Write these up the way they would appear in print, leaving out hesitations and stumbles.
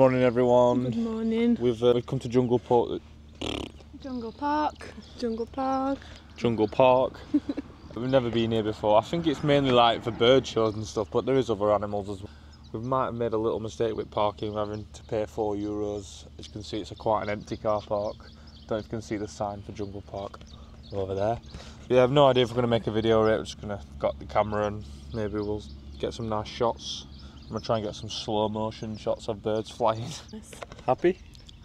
morning, everyone. Good morning. We've come to Jungle Park. Jungle Park. Jungle Park. Jungle Park. We've never been here before. I think it's mainly like for bird shows and stuff, but there is other animals as well. We might have made a little mistake with parking, having to pay €4. As you can see, it's quite an empty car park. Don't know if you can see the sign for Jungle Park over there. But yeah, I have no idea if we're going to make a video of it. We're just going to got the camera and maybe we'll get some nice shots. I'm going to try and get some slow motion shots of birds flying. Yes. Happy?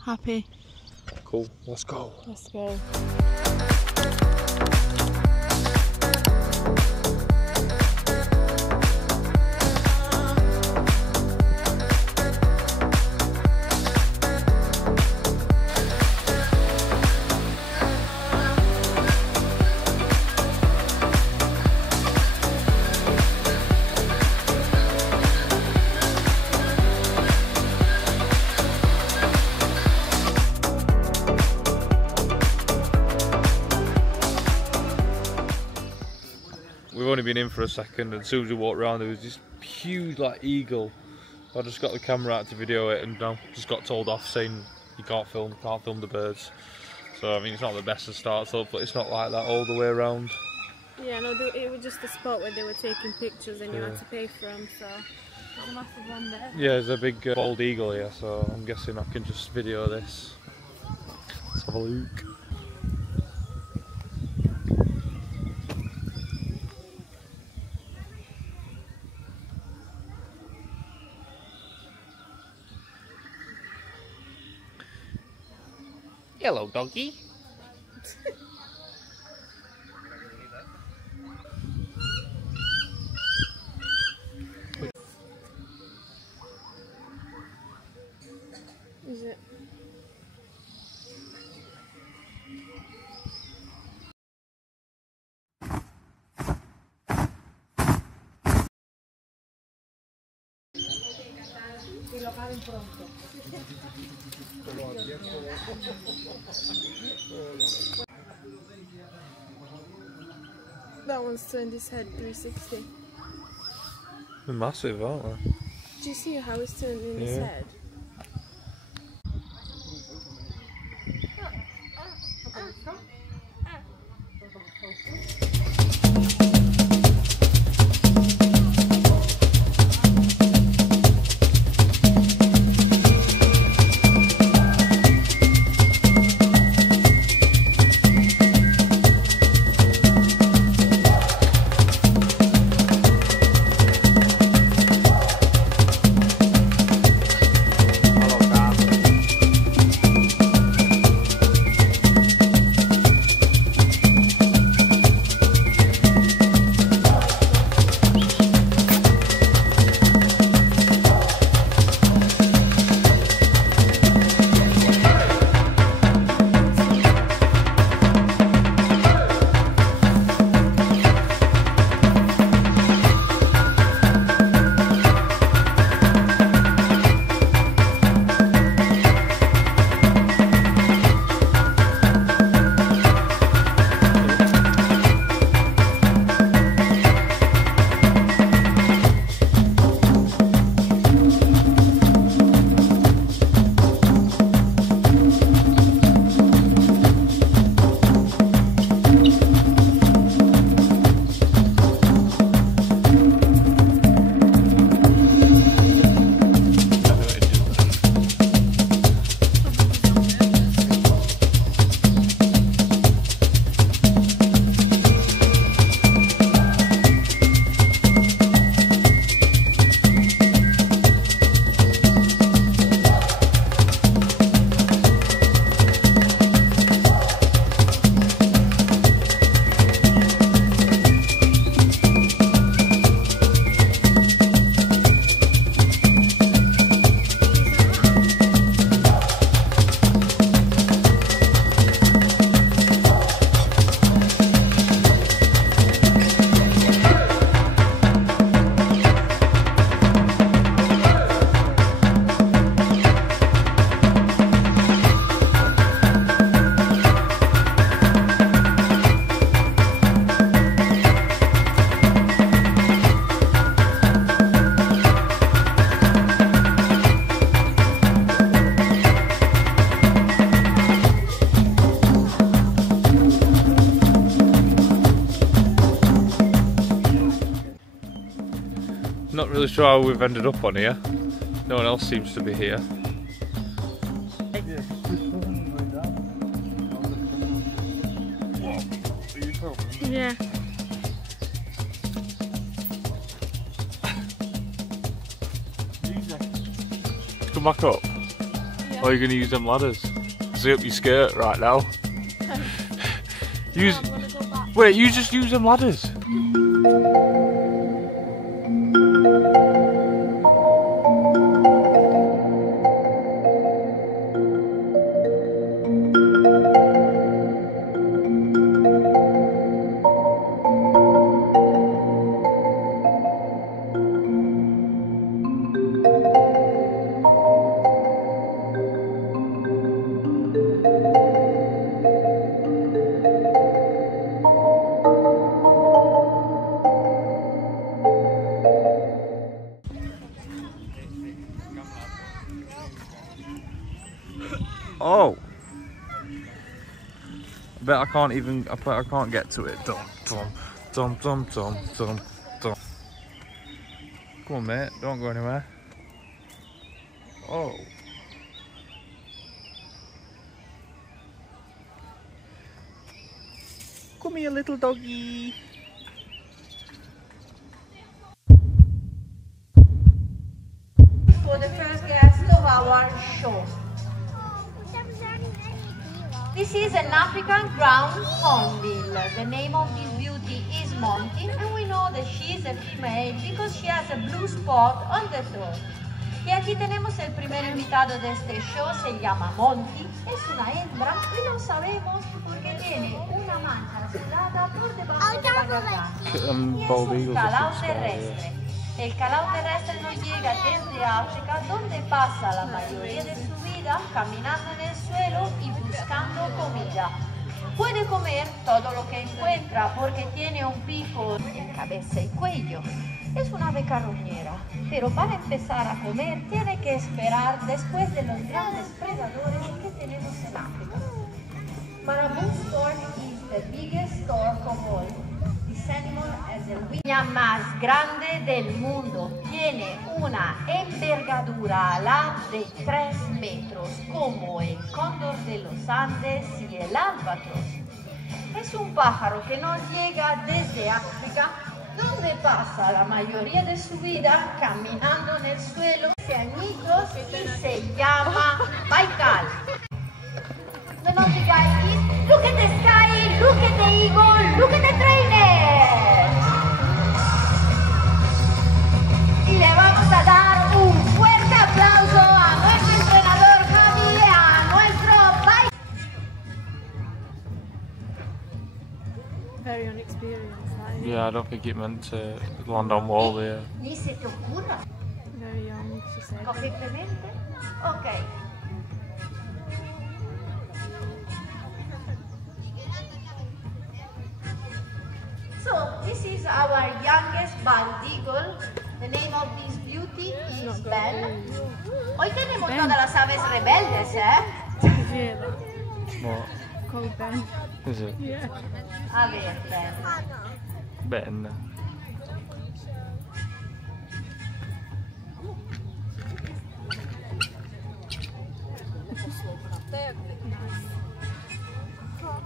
Happy. Cool, let's go. Let's go. We've only been in for a second, and as soon as we walked around there was this huge like eagle. I just got the camera out to video it and just got told off saying you can't film the birds. So I mean, it's not the best of starts up, but it's not like that all the way around. Yeah, no, it was just a spot where they were taking pictures and you had to pay for them, so there's a massive one there. Yeah, there's a big bald eagle here, so I'm guessing I can just video this. Let's have a look. Hello, doggy. Is it? That one's turned his head 360. They're massive, aren't they? Do you see how he's turned in his head? Not really sure how we've ended up on here. No one else seems to be here. Yeah. Come back up. Yeah. Or are you going to use them ladders? See up your skirt right now. Use. Wait, you just use them ladders. Oh! I bet I can't get to it. Dum, dum, dum, dum, dum, dum, dum. Come on, mate, don't go anywhere. Oh. Come here, little doggy. For the first guest of our show. This is an African ground hornbill. The name of this beauty is Monty, and we know that she is a female because she has a blue spot on the throat. Y aquí tenemos el primer invitado de este show, se llama Monty, es una hembra y lo sabemos porque tiene una mancha azulada por debajo de la garganta. Y es un calao terrestre. El calao terrestre nos llega desde África, donde pasa la mayoría de su vida caminando en el suelo y buscando comida. Puede comer todo lo que encuentra porque tiene un pico en cabeza y cuello. Es una ave carroñera, pero para empezar a comer tiene que esperar después de los grandes predadores que tenemos en África. Marabou stork is the biggest stork of all. This animal has the viña más grande del mundo. Tiene una envergadura ala de 3 metros, como el cóndor de los Andes y el albatros. Es un pájaro que nos llega desde África, donde pasa la mayoría de su vida caminando en el suelo, añicos, y se llama Baikal. The naughty guy is, look at the sky, look at the eagle, look at the trainer. Y le vamos a dar un fuerte aplauso a nuestro entrenador Javi, a nuestro país. Very unexperienced. Like, Yeah, I don't think it meant to land on wall there. Ni se te ocurra. very young, she said. Correctamente. Okay. So, this is our youngest bald eagle. The name of this beauty is Ben. Hoy tenemos Ben. todas las aves rebeldes, ¿eh? Did you hear that? What? Called Ben. Is it? Yeah. A ver, Ben. Ben.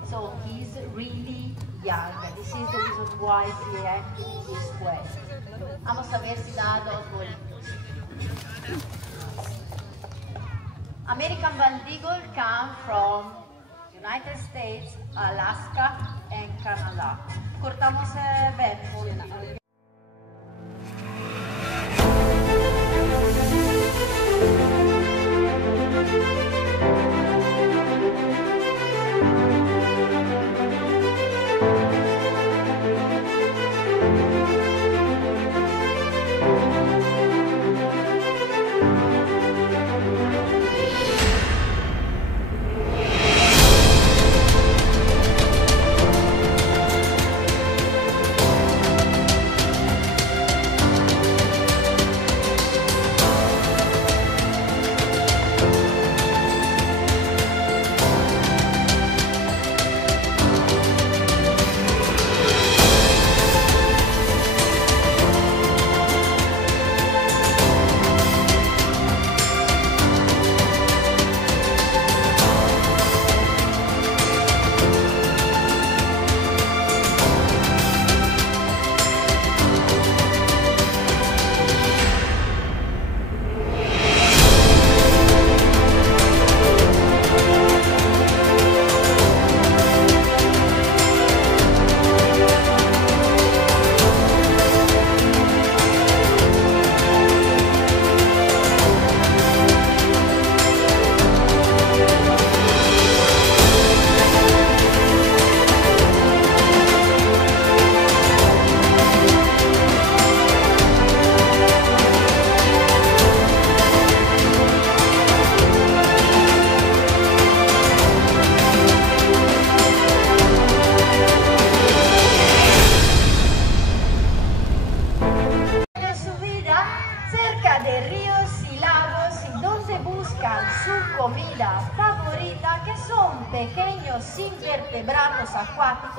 So, he's really young. This is the reason why he acting this way. Vamos a ver si da 2 bolitos. American bald eagle come from United States, Alaska, and Canada. Cortamos Ben.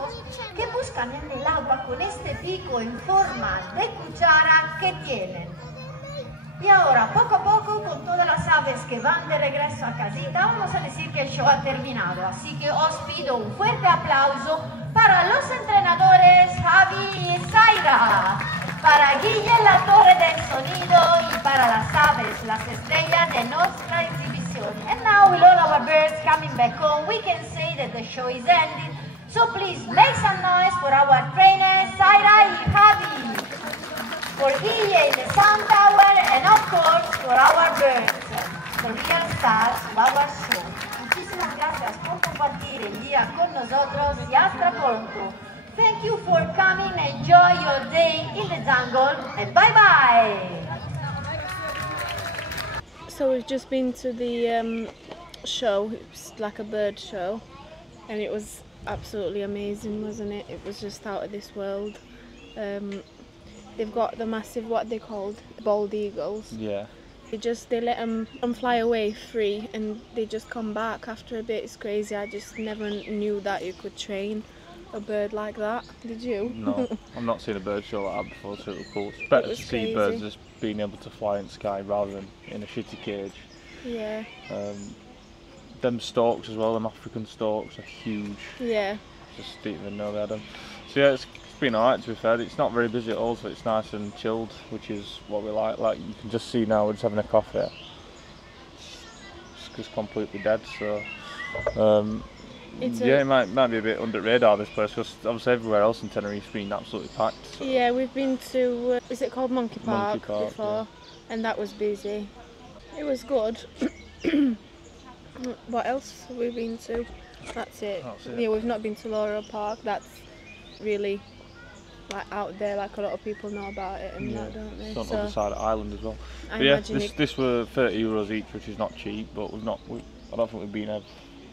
escarabajos que buscan en el agua con este pico en forma de cuchara que tienen. Y ahora, poco a poco, con todas las aves que van de regreso a casita, vamos a decir que el show ha terminado. Así que os pido un fuerte aplauso para los entrenadores Javi y Zaira, para Guille en la torre del sonido y para las aves, las estrellas de nuestra exhibición. And now with all our birds coming back home, we can say that the show is ending. So please make some noise for our trainers, Zaira y Javi, for Guille in the sound tower, and of course for our birds, the real stars of our show. Muchísimas gracias por compartir el día con nosotros y hasta pronto. Thank you for coming, enjoy your day in the jungle, and bye bye! So we've just been to the show. It's like a bird show, and it was absolutely amazing, wasn't it? It was just out of this world. They've got the massive, what they called, bald eagles. Yeah. They let them fly away free, and they just come back after a bit. It's crazy. I just never knew that you could train a bird like that. Did you? No, I've not seen a bird show like that before, so it was cool. It's better to see crazy. birds just being able to fly in the sky rather than in a shitty cage. Yeah. Them storks as well, them African storks are huge. Yeah. Just didn't even know they had them. So yeah, it's been alright, to be fair. It's not very busy at all, so it's nice and chilled, which is what we like. Like you can just see now, we're just having a coffee. It's just completely dead, so yeah, it might be a bit under the radar, this place, because obviously everywhere else in Tenerife's been absolutely packed. So. Yeah, we've been to, is it called Monkey Park, before? Yeah. And that was busy. It was good. What else have we been to? That's it. Yeah, we've not been to Laurel Park. That's really like out there, like a lot of people know about it and that, don't they? It's on the other side of the island as well. But yeah, this were €30 each, which is not cheap, but I don't think we've been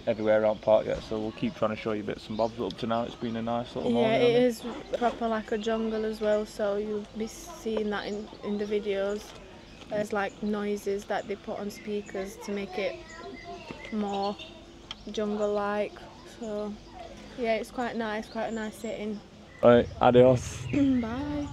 everywhere around park yet, so we'll keep trying to show you bits and bobs. But up to now, it's been a nice little morning. Yeah, it is proper like a jungle as well, so you'll be seeing that in the videos. There's like noises that they put on speakers to make it more jungle-like. So yeah, it's quite nice, quite a nice setting. Alright, adios. Bye.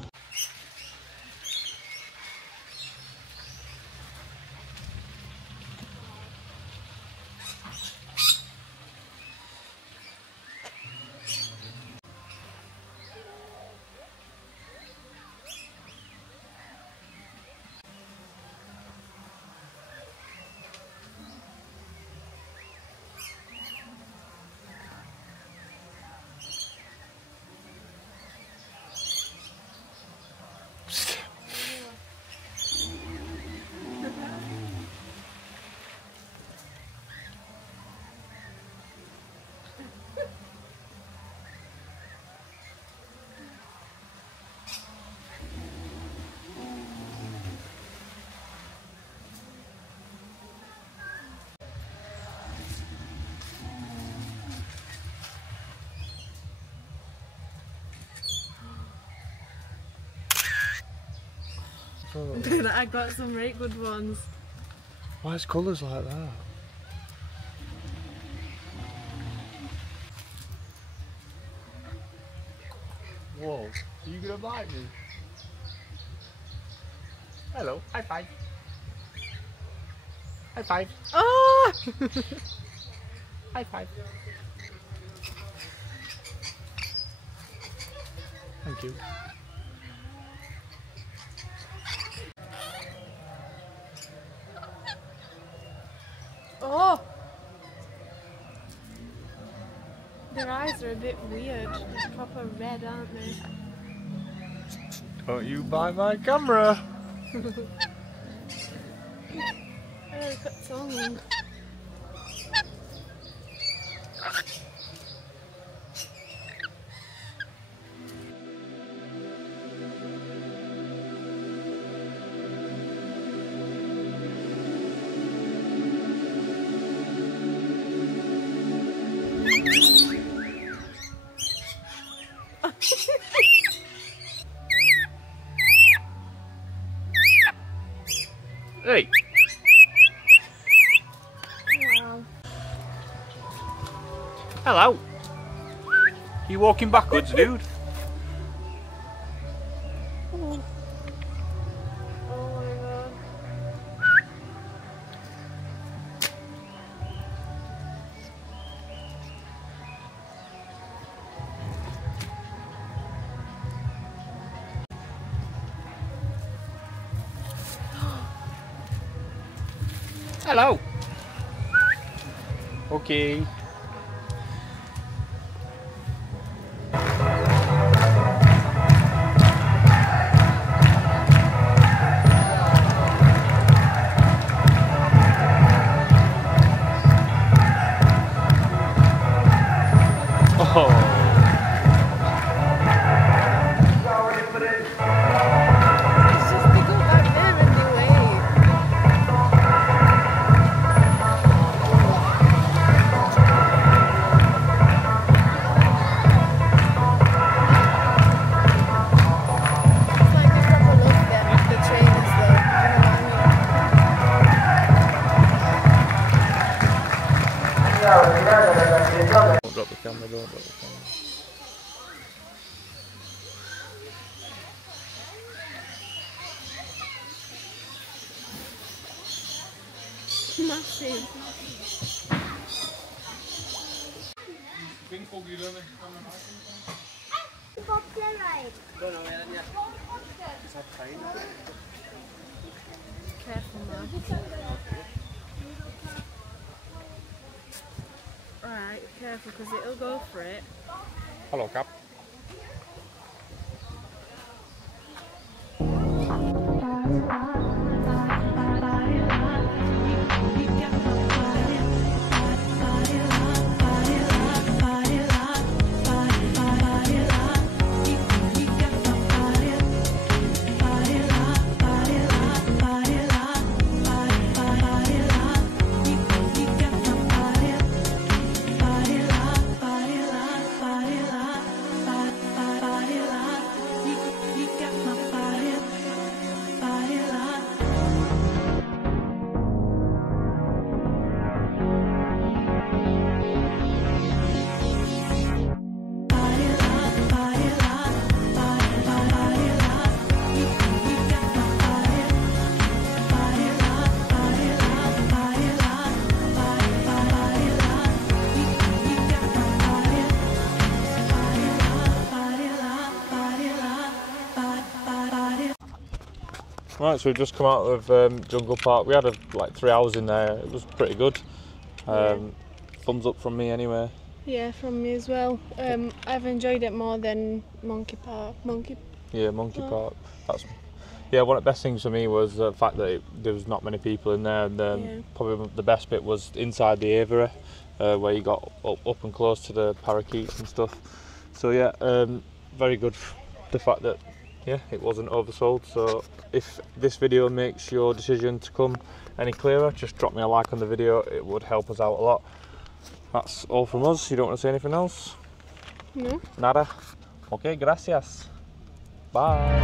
I got some really good ones. Why is colours like that? Whoa, are you gonna bite me? Hello, high five. High five. Oh! High five. Thank you. Oh! Their eyes are a bit weird. They're proper red, aren't they? Don't you bite my camera! Oh, look at tongue. Hey! Wow. Hello! You walking backwards, dude? Oh. Oh my god. Hello. Okay. Oh. It's just they go back there and they wait. It's like they proper love them, the trainers though. You know what I mean? Don't drop the camera, don't drop the camera. Massive. Careful, man. Right, careful because it'll go for it. Hello, Cap. Right, so we've just come out of Jungle Park. We had like 3 hours in there. It was pretty good. Thumbs up from me anyway. Yeah, from me as well. I've enjoyed it more than Monkey Park. Monkey Park. One of the best things for me was the fact that there was not many people in there, and probably the best bit was inside the aviary, where you got up and close to the parakeets and stuff. So yeah, very good. The fact that it wasn't oversold. So if this video makes your decision to come any clearer, just drop me a like on the video. It would help us out a lot. That's all from us. You don't want to say anything else? No. Nada. Okay, gracias. Bye.